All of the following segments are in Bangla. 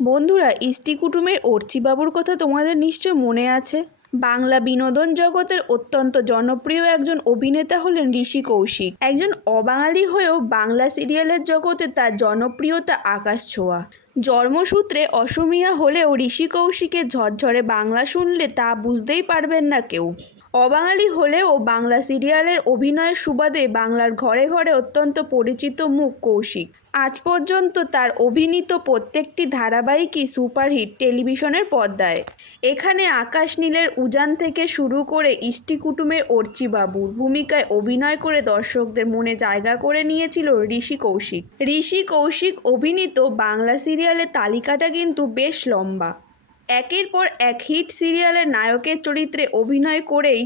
বন্ধুরা, ইষ্টি কুটুমের অর্চিবাবুর কথা তোমাদের নিশ্চয় মনে আছে। বাংলা বিনোদন জগতের অত্যন্ত জনপ্রিয় একজন অভিনেতা হলেন ঋষি কৌশিক। একজন অবাঙালি হয়েও বাংলা সিরিয়ালের জগতে তার জনপ্রিয়তা আকাশ ছোঁয়া। জন্মসূত্রে অসমিয়া হলেও ঋষি কৌশিকের ঝরঝরে বাংলা শুনলে তা বুঝতেই পারবেন না কেউ। অবাঙালি হলেও বাংলা সিরিয়ালের অভিনয়ের সুবাদে বাংলার ঘরে ঘরে অত্যন্ত পরিচিত মুখ কৌশিক। আজ পর্যন্ত তার অভিনীত প্রত্যেকটি ধারাবাহিকই সুপারহিট টেলিভিশনের পর্দায়। এখানে আকাশ নীলের উজান থেকে শুরু করে ইষ্টি কুটুমের অর্চিবাবুর ভূমিকায় অভিনয় করে দর্শকদের মনে জায়গা করে নিয়েছিল ঋষি কৌশিক। ঋষি কৌশিক অভিনীত বাংলা সিরিয়ালের তালিকাটা কিন্তু বেশ লম্বা। একের পর এক হিট সিরিয়ালের নায়কের চরিত্রে অভিনয় করেই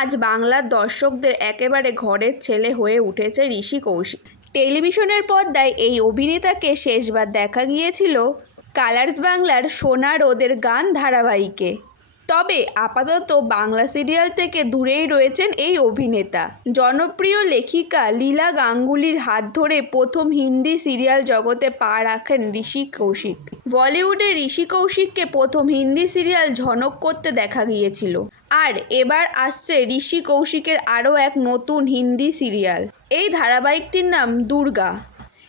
আজ বাংলার দর্শকদের একেবারে ঘরের ছেলে হয়ে উঠেছে ঋষি কৌশিক। টেলিভিশনের পর্দায় এই অভিনেতাকে শেষবার দেখা গিয়েছিল কালার্স বাংলার সোনা রোদের গান ধারাবাহিকে। তবে আপাতত বাংলা সিরিয়াল থেকে দূরেই রয়েছেন এই অভিনেতা। জনপ্রিয় লেখিকা লীলা গাঙ্গুলির হাত ধরে প্রথম হিন্দি সিরিয়াল জগতে পা রাখেন ঋষি কৌশিক। বলিউডে ঋষি কৌশিককে প্রথম হিন্দি সিরিয়াল ঝনক করতে দেখা গিয়েছিল। আর এবার আসছে ঋষি কৌশিকের আরও এক নতুন হিন্দি সিরিয়াল। এই ধারাবাহিকটির নাম দুর্গা।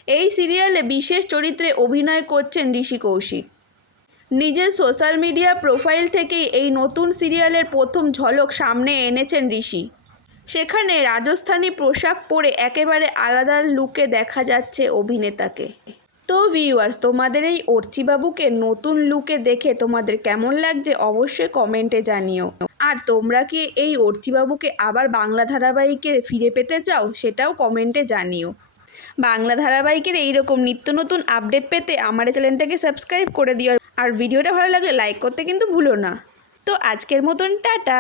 এই সিরিয়ালে বিশেষ চরিত্রে অভিনয় করছেন ঋষি কৌশিক। নিজের সোশ্যাল মিডিয়া প্রোফাইল থেকেই এই নতুন সিরিয়ালের প্রথম ঝলক সামনে এনেছেন ঋষি। সেখানে রাজস্থানী পোশাক পরে একেবারে আলাদা লুকে দেখা যাচ্ছে অভিনেতাকে। তো ভিউয়ার্স, তোমাদের এই অর্চিবাবুকে নতুন লুকে দেখে তোমাদের কেমন লাগছে অবশ্যই কমেন্টে জানিও। আর তোমরা কি এই অর্চিবাবুকে আবার বাংলা ধারাবাহিকে ফিরে পেতে চাও সেটাও কমেন্টে জানিও। বাংলা ধারাবাহিকের এইরকম নিত্য নতুন আপডেট পেতে আমার চ্যানেলটাকে সাবস্ক্রাইব করে দিও। আর ভিডিওটা ভালো লাগলে লাইক করতে কিন্তু ভুলো না। তো আজকের মতন টাটা।